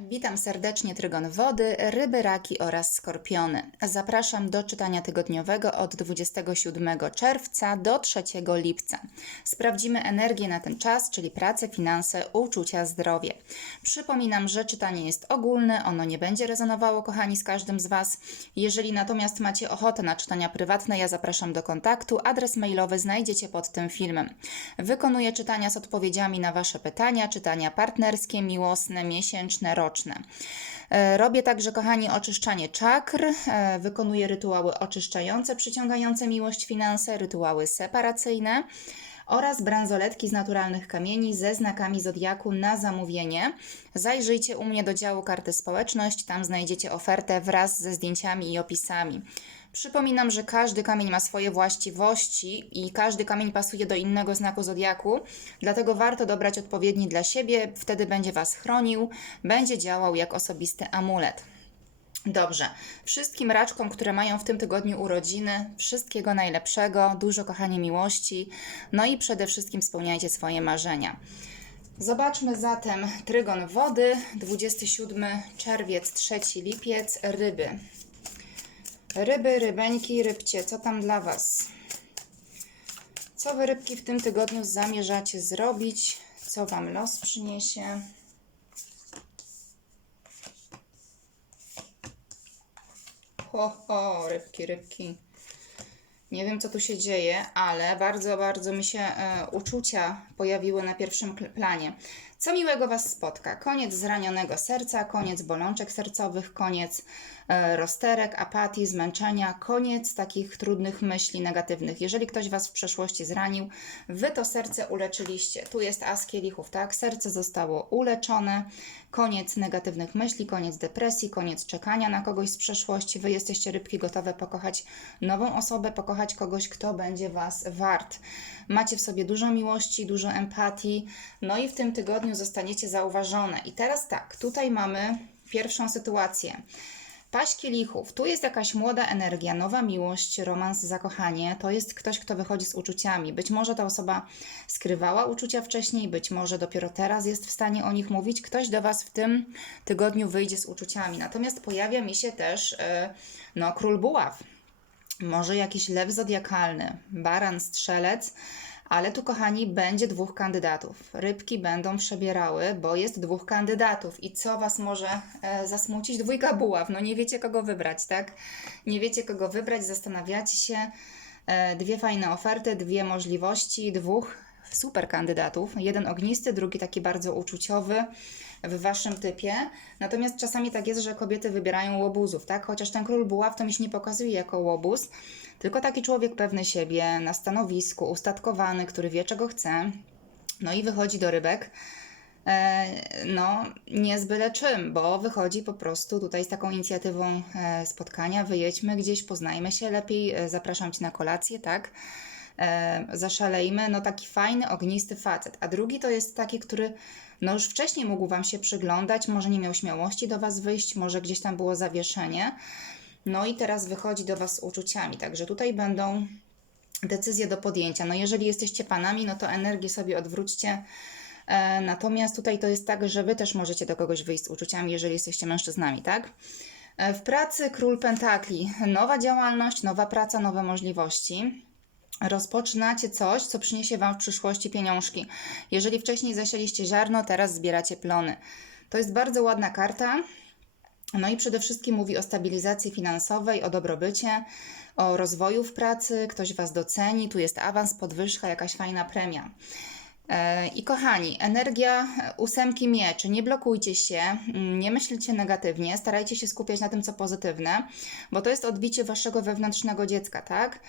Witam serdecznie Trygon Wody, ryby, raki oraz skorpiony. Zapraszam do czytania tygodniowego od 27 czerwca do 3 lipca. Sprawdzimy energię na ten czas, czyli pracę, finanse, uczucia, zdrowie. Przypominam, że czytanie jest ogólne, ono nie będzie rezonowało, kochani, z każdym z Was. Jeżeli natomiast macie ochotę na czytania prywatne, ja zapraszam do kontaktu. Adres mailowy znajdziecie pod tym filmem. Wykonuję czytania z odpowiedziami na Wasze pytania, czytania partnerskie, miłosne, miesięczne, roczne. E, Robię także, kochani, oczyszczanie czakr, e, wykonuję rytuały oczyszczające, przyciągające miłość, finanse, rytuały separacyjne oraz bransoletki z naturalnych kamieni ze znakami zodiaku na zamówienie. Zajrzyjcie u mnie do działu karty społeczność, tam znajdziecie ofertę wraz ze zdjęciami i opisami. Przypominam, że każdy kamień ma swoje właściwości i każdy kamień pasuje do innego znaku zodiaku, dlatego warto dobrać odpowiedni dla siebie, wtedy będzie Was chronił, będzie działał jak osobisty amulet. Dobrze. Wszystkim raczkom, które mają w tym tygodniu urodziny, wszystkiego najlepszego, dużo kochania miłości, no i przede wszystkim spełniajcie swoje marzenia. Zobaczmy zatem trygon wody, 27 czerwiec, 3 lipiec, ryby. Ryby, rybeńki, rybcie, co tam dla Was? Co Wy rybki w tym tygodniu zamierzacie zrobić? Co Wam los przyniesie? Ho, ho, rybki, rybki. Nie wiem, co tu się dzieje, ale bardzo, bardzo mi się e, uczucia pojawiły na pierwszym pl- planie. Co miłego Was spotka? Koniec zranionego serca, koniec bolączek sercowych, koniec e, rozterek, apatii, zmęczenia, koniec takich trudnych myśli negatywnych. Jeżeli ktoś Was w przeszłości zranił, Wy to serce uleczyliście. Tu jest as kielichów, tak? Serce zostało uleczone, koniec negatywnych myśli, koniec depresji, koniec czekania na kogoś z przeszłości. Wy jesteście rybki gotowe pokochać nową osobę, pokochać kogoś, kto będzie Was wart. Macie w sobie dużo miłości, dużo empatii, no i w tym tygodniu zostaniecie zauważone. I teraz tak, tutaj mamy pierwszą sytuację. Paść kielichów. Tu jest jakaś młoda energia, nowa miłość, romans, zakochanie. To jest ktoś, kto wychodzi z uczuciami. Być może ta osoba skrywała uczucia wcześniej, być może dopiero teraz jest w stanie o nich mówić. Ktoś do Was w tym tygodniu wyjdzie z uczuciami. Natomiast pojawia mi się też e, no, król buław. Może jakiś lew zodiakalny, baran, strzelec. Ale tu, kochani, będzie dwóch kandydatów. Rybki będą przebierały, bo jest dwóch kandydatów. I co Was może e, zasmucić? Dwójka buław. No nie wiecie, kogo wybrać, tak? Nie wiecie, kogo wybrać, zastanawiacie się. E, dwie fajne oferty, dwie możliwości, dwóch super kandydatów. Jeden ognisty, drugi taki bardzo uczuciowy w Waszym typie. Natomiast czasami tak jest, że kobiety wybierają łobuzów, tak? Chociaż ten król buław to mi się nie pokazuje jako łobuz, tylko taki człowiek pewny siebie, na stanowisku, ustatkowany, który wie, czego chce. No i wychodzi do rybek. E, no, nie z byle czym, bo wychodzi po prostu tutaj z taką inicjatywą e, spotkania, wyjedźmy gdzieś, poznajmy się lepiej, e, zapraszam Cię na kolację, tak? E, zaszalejmy, no taki fajny, ognisty facet. A drugi to jest taki, który no już wcześniej mógł Wam się przyglądać, może nie miał śmiałości do Was wyjść, może gdzieś tam było zawieszenie, no i teraz wychodzi do Was z uczuciami, także tutaj będą decyzje do podjęcia. No jeżeli jesteście panami, no to energię sobie odwróćcie. E, Natomiast tutaj to jest tak, że Wy też możecie do kogoś wyjść z uczuciami, jeżeli jesteście mężczyznami, tak? E, W pracy król pentakli. Nowa działalność, nowa praca, nowe możliwości. Rozpoczynacie coś, co przyniesie Wam w przyszłości pieniążki. Jeżeli wcześniej zasieliście ziarno, teraz zbieracie plony. To jest bardzo ładna karta. No i przede wszystkim mówi o stabilizacji finansowej, o dobrobycie, o rozwoju w pracy, ktoś Was doceni, tu jest awans, podwyżka, jakaś fajna premia. E, I kochani, energia ósemki mieczy. Nie blokujcie się, mm, nie myślcie negatywnie, starajcie się skupiać na tym, co pozytywne, bo to jest odbicie waszego wewnętrznego dziecka, tak?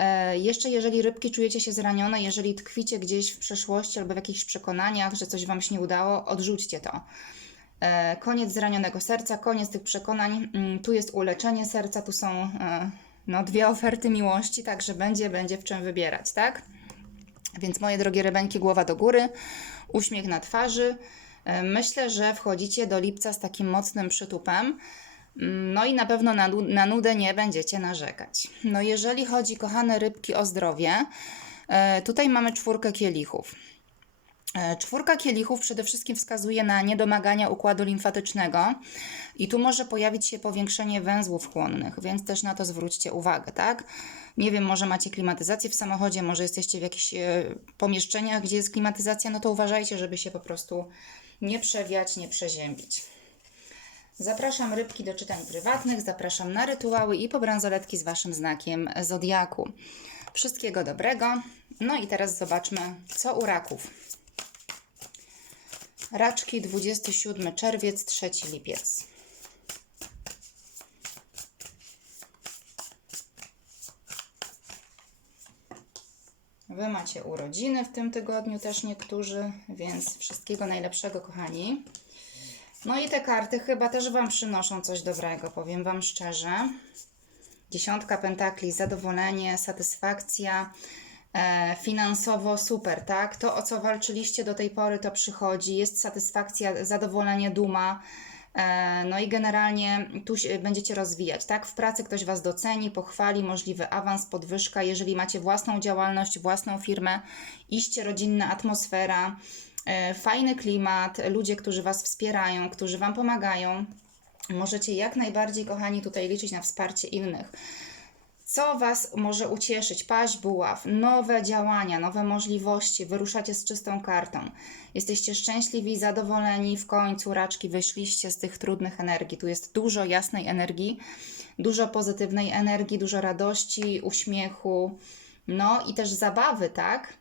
E, Jeszcze jeżeli rybki czujecie się zranione, jeżeli tkwicie gdzieś w przeszłości albo w jakichś przekonaniach, że coś wam się nie udało, odrzućcie to. E, Koniec zranionego serca, koniec tych przekonań. Mm, Tu jest uleczenie serca, tu są e, no, dwie oferty miłości, także będzie, będzie w czym wybierać, tak? Więc moje drogie rybeńki, głowa do góry, uśmiech na twarzy. Myślę, że wchodzicie do lipca z takim mocnym przytupem. No i na pewno na, na nudę nie będziecie narzekać. No jeżeli chodzi, kochane rybki, o zdrowie, e, tutaj mamy czwórkę kielichów. E, Czwórka kielichów przede wszystkim wskazuje na niedomagania układu limfatycznego i tu może pojawić się powiększenie węzłów chłonnych, więc też na to zwróćcie uwagę, tak? Nie wiem, może macie klimatyzację w samochodzie, może jesteście w jakichś e, pomieszczeniach, gdzie jest klimatyzacja, no to uważajcie, żeby się po prostu nie przewiać, nie przeziębić. Zapraszam rybki do czytań prywatnych, zapraszam na rytuały i po bransoletki z Waszym znakiem Zodiaku. Wszystkiego dobrego. No i teraz zobaczmy, co u raków. Raczki 27 czerwiec, 3 lipiec. Wy macie urodziny w tym tygodniu też niektórzy, więc wszystkiego najlepszego, kochani. No i te karty chyba też Wam przynoszą coś dobrego, powiem Wam szczerze. Dziesiątka pentakli, zadowolenie, satysfakcja, e, finansowo super, tak? To, o co walczyliście do tej pory, to przychodzi, jest satysfakcja, zadowolenie, duma. E, no i generalnie tu się będziecie rozwijać, tak? W pracy ktoś Was doceni, pochwali, możliwy awans, podwyżka. Jeżeli macie własną działalność, własną firmę, iście rodzinna atmosfera, fajny klimat, ludzie, którzy Was wspierają, którzy Wam pomagają. Możecie jak najbardziej, kochani, tutaj liczyć na wsparcie innych. Co Was może ucieszyć? Paść buław, nowe działania, nowe możliwości, wyruszacie z czystą kartą. Jesteście szczęśliwi, zadowoleni, w końcu raczki wyszliście z tych trudnych energii. Tu jest dużo jasnej energii, dużo pozytywnej energii, dużo radości, uśmiechu, no i też zabawy, tak?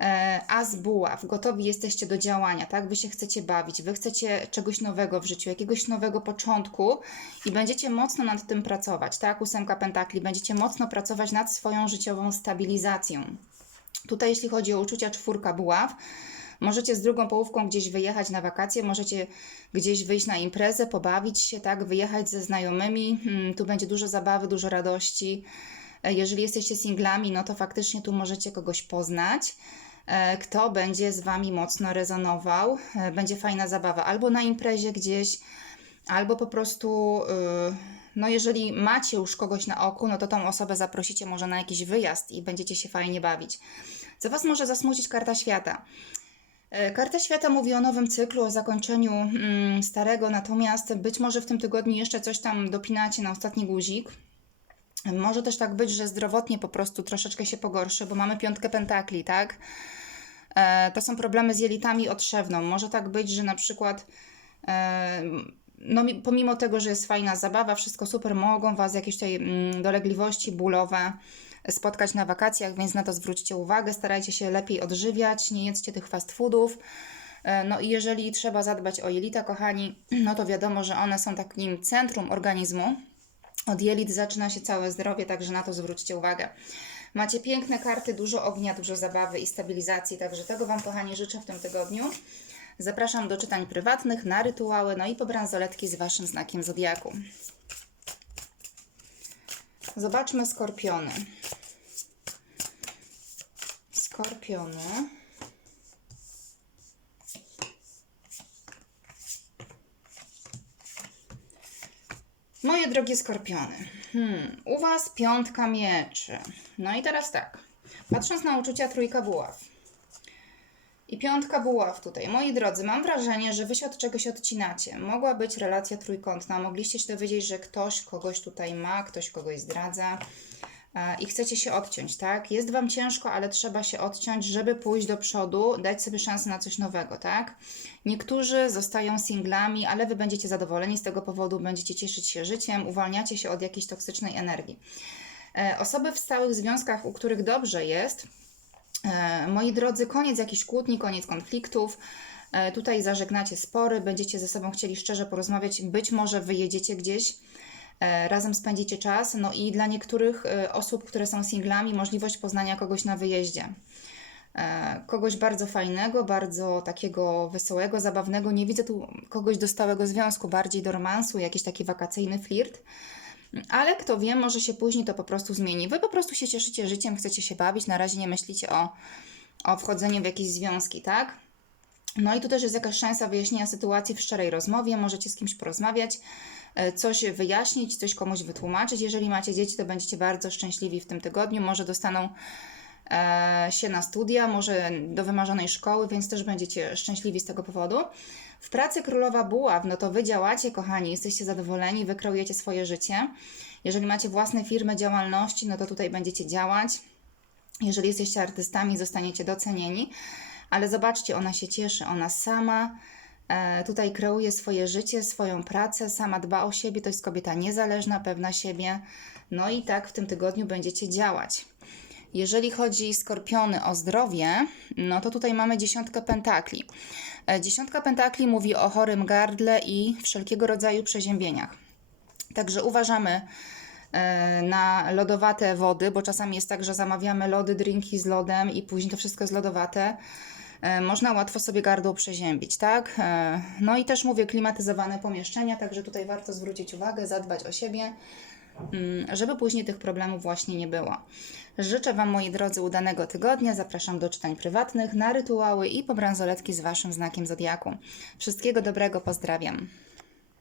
E, As buław, gotowi jesteście do działania, tak? Wy się chcecie bawić, wy chcecie czegoś nowego w życiu, jakiegoś nowego początku i będziecie mocno nad tym pracować, tak? Ósemka pentakli, będziecie mocno pracować nad swoją życiową stabilizacją. Tutaj, jeśli chodzi o uczucia, czwórka buław, Możecie z drugą połówką gdzieś wyjechać na wakacje, możecie gdzieś wyjść na imprezę, pobawić się, tak, wyjechać ze znajomymi. Hmm, tu będzie dużo zabawy, dużo radości. E, Jeżeli jesteście singlami, no to faktycznie tu możecie kogoś poznać kto będzie z Wami mocno rezonował. E, Będzie fajna zabawa albo na imprezie gdzieś, albo po prostu, y, no jeżeli macie już kogoś na oku, no to tą osobę zaprosicie może na jakiś wyjazd i będziecie się fajnie bawić. Co Was może zasmucić karta świata? E, Karta świata mówi o nowym cyklu, o zakończeniu mm, starego, natomiast być może w tym tygodniu jeszcze coś tam dopinacie na ostatni guzik. Może też tak być, że zdrowotnie po prostu troszeczkę się pogorszy, bo mamy piątkę pentakli, tak? E, to są problemy z jelitami otrzewną. Może tak być, że na przykład e, no, mi- pomimo tego, że jest fajna zabawa, wszystko super, mogą Was jakieś tutaj mm, dolegliwości bólowe spotkać na wakacjach, więc na to zwróćcie uwagę. Starajcie się lepiej odżywiać, nie jedzcie tych fast foodów. E, No i jeżeli trzeba zadbać o jelita, kochani, no to wiadomo, że one są takim centrum organizmu. Od jelit zaczyna się całe zdrowie, także na to zwróćcie uwagę. Macie piękne karty, dużo ognia, dużo zabawy i stabilizacji, także tego Wam, kochani, życzę w tym tygodniu. Zapraszam do czytań prywatnych, na rytuały, no i po bransoletki z Waszym znakiem Zodiaku. Zobaczmy skorpiony. Skorpiony. Moje drogie skorpiony, hmm, u Was piątka mieczy. No i teraz tak, patrząc na uczucia trójka buław i piątka buław tutaj. Moi drodzy, mam wrażenie, że Wy się od czegoś odcinacie. Mogła być relacja trójkątna, mogliście się dowiedzieć, że ktoś kogoś tutaj ma, ktoś kogoś zdradza i chcecie się odciąć, tak? Jest Wam ciężko, ale trzeba się odciąć, żeby pójść do przodu, dać sobie szansę na coś nowego, tak? Niektórzy zostają singlami, ale Wy będziecie zadowoleni z tego powodu, będziecie cieszyć się życiem, uwalniacie się od jakiejś toksycznej energii. E, Osoby w stałych związkach, u których dobrze jest, e, moi drodzy, koniec jakichś kłótni, koniec konfliktów. E, Tutaj zażegnacie spory, będziecie ze sobą chcieli szczerze porozmawiać, być może wyjedziecie gdzieś, e, razem spędzicie czas. No i dla niektórych e, osób, które są singlami, możliwość poznania kogoś na wyjeździe. E, Kogoś bardzo fajnego, bardzo takiego wesołego, zabawnego. Nie widzę tu kogoś do stałego związku, bardziej do romansu, jakiś taki wakacyjny flirt. Ale kto wie, może się później to po prostu zmieni. Wy po prostu się cieszycie życiem, chcecie się bawić, na razie nie myślicie o, o wchodzeniu w jakieś związki, tak? No i tu też jest jakaś szansa wyjaśnienia sytuacji w szczerej rozmowie, możecie z kimś porozmawiać, e, coś wyjaśnić, coś komuś wytłumaczyć. Jeżeli macie dzieci, to będziecie bardzo szczęśliwi w tym tygodniu. Może dostaną e, się na studia, może do wymarzonej szkoły, więc też będziecie szczęśliwi z tego powodu. W pracy królowa buław, no to wy działacie, kochani, jesteście zadowoleni, wy kreujecie swoje życie. Jeżeli macie własne firmy działalności, no to tutaj będziecie działać. Jeżeli jesteście artystami, zostaniecie docenieni. Ale zobaczcie, ona się cieszy, ona sama e, tutaj kreuje swoje życie, swoją pracę, sama dba o siebie, to jest kobieta niezależna, pewna siebie. No i tak w tym tygodniu będziecie działać. Jeżeli chodzi skorpiony o zdrowie, no to tutaj mamy dziesiątkę pentakli. E, Dziesiątka pentakli mówi o chorym gardle i wszelkiego rodzaju przeziębieniach. Także uważamy e, na lodowate wody, bo czasami jest tak, że zamawiamy lody, drinki z lodem i później to wszystko jest lodowate. E, Można łatwo sobie gardło przeziębić, tak? E, No i też mówię klimatyzowane pomieszczenia, także tutaj warto zwrócić uwagę, zadbać o siebie, mm, żeby później tych problemów właśnie nie było. Życzę Wam, moi drodzy, udanego tygodnia. Zapraszam do czytań prywatnych, na rytuały i po bransoletki z Waszym znakiem zodiaku. Wszystkiego dobrego, pozdrawiam.